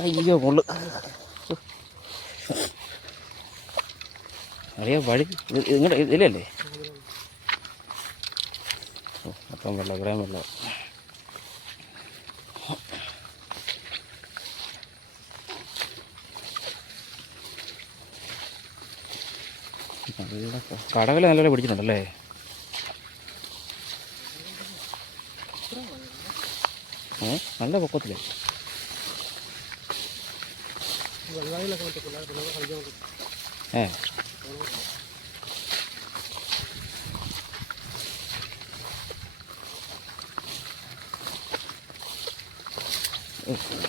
അയ്യോ മുള്ളു അറിയാ വഴി ഇങ്ങോട്ട് ഇതിലല്ലേ? ഓ അപ്പം വെള്ളം ഇവിടെയും വെള്ളം. കടകൾ നല്ലപോലെ പിടിച്ചിട്ടുണ്ടല്ലേ? നല്ല പൊക്കത്തില്ലേ?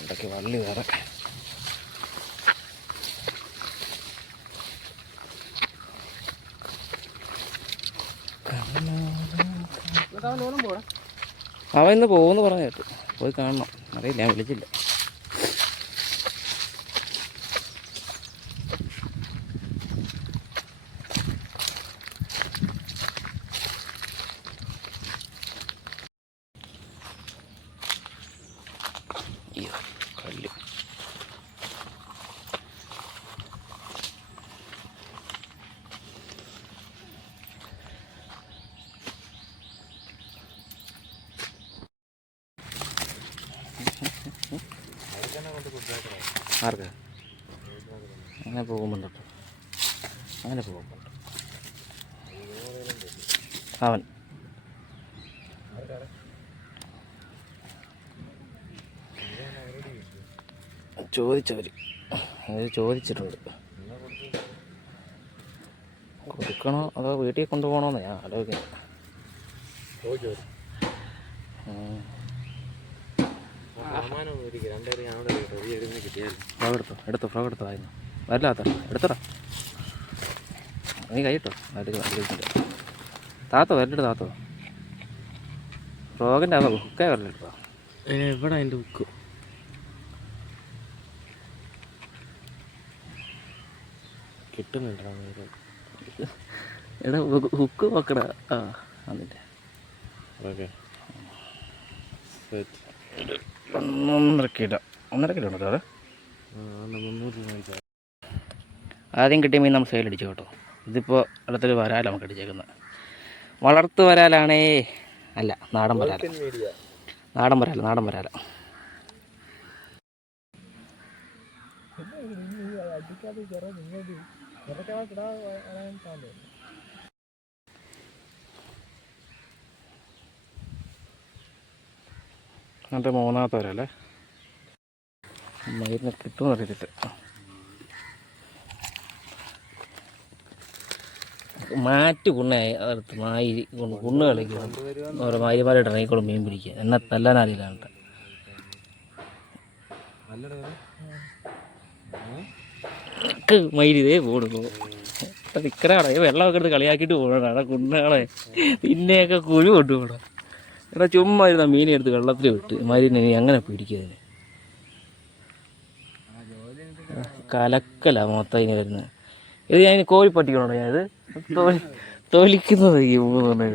ഇടയ്ക്ക് വള്ളി വേറെ. അവൻ ഇന്ന് പോകുമെന്ന് പറഞ്ഞു കേട്ടു. പോയി കാണണം. അറിയില്ല, ഞാൻ വിളിച്ചില്ല. അയ്യോ കല്ല്. ആർക്ക് അങ്ങനെ പോകുമ്പോണ്ടോ? അങ്ങനെ പോകുമ്പോണ്ട് അവൻ ചോദിച്ചവർ ചോദിച്ചിട്ടുണ്ട്. കൊടുക്കണോ അതോ വീട്ടിൽ കൊണ്ടുപോകണമെന്ന് ഞാൻ ആലോചിക്കുന്നു. എടുത്തോ ഫ്രോഗ് എടുത്തോ. ആയിരുന്നു വരില്ലാത്ത എടുത്തടാ. നീ കൈട്ടോ താത്തോ വരലിട്ട് താത്തോ. ഫ്രോഗിൻ്റെ അതോ ഹുക്കേ വരലിട്ടോ? എവിടെ അതിൻ്റെ ഹുക്ക്? കിട്ടുന്നുണ്ടോ? എടാ ഹുക്ക് നോക്കടാ. ആ എന്നിട്ട് ഓക്കെ 1.5 കിലോ. 1.5 കിലോ ഉണ്ടോ? അത് 300 ആദ്യം കിട്ടിയ മീൻ നമ്മൾ സെയിലടിച്ചു കേട്ടോ. ഇതിപ്പോൾ അടുത്തൊരു വരാല നമുക്ക് അടിച്ചേക്കുന്നത്. വളർത്ത് വരാലാണേ. അല്ല, നാടൻ വരാല. നാടൻ വരാല. അങ്ങനത്തെ 3ാമത്തെ വരാലേ. മയിലിനെ കിട്ടുമെന്ന് അറിയത്തില്ല. മാറ്റ് കുണ്ണയായി അടുത്ത് മായിരി കുണ്ണ് കളിക്കും. ഓരോ മായിമാരായിട്ട് ഇറങ്ങിക്കോളും മീൻ പിടിക്കുക. എന്നെ തല്ലാനറിയില്ല. മയിലിതേ പോടുന്നു. നിക്കറാണെ വെള്ളമൊക്കെ എടുത്ത് കളിയാക്കിയിട്ട് പോകണതാണ് കുണ്ണാളെ. പിന്നെയൊക്കെ കുഴി കൊണ്ടുപോകണം. എടാ ചുമ്മാ ഇരുന്ന മീനെ എടുത്ത് വെള്ളത്തിൽ വിട്ട് മയിലിനെ അങ്ങനെ പിടിക്കുന്നതിന് കലക്കല മൊത്തം ഇതിന് വരുന്നത്. ഇത് ഞാൻ കോഴി പട്ടിക്കണോ? ഞാനിത് തോലിക്കുന്നത് ഈ മൂന്ന്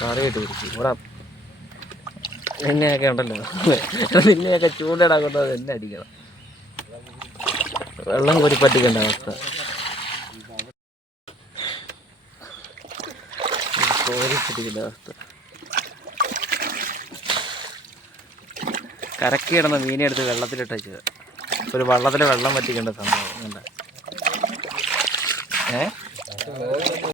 കറിയായിട്ട് പിടിച്ചു. ഇവിടെ എന്നെയൊക്കെ ഉണ്ടല്ലോ, നിന്നെയൊക്കെ ചൂണ്ടയിടാൻ കൊണ്ടത് എന്നെ അടിക്കണം. വെള്ളം കോരി പറ്റിക്കേണ്ട അവസ്ഥ. കോരി പറ്റിക്കേണ്ട അവസ്ഥ. കരക്കി കിടന്ന മീനെ എടുത്ത് വെള്ളത്തിലിട്ടത്. ഒരു വള്ളത്തിൽ വെള്ളം പറ്റിക്കേണ്ട സംഭവം.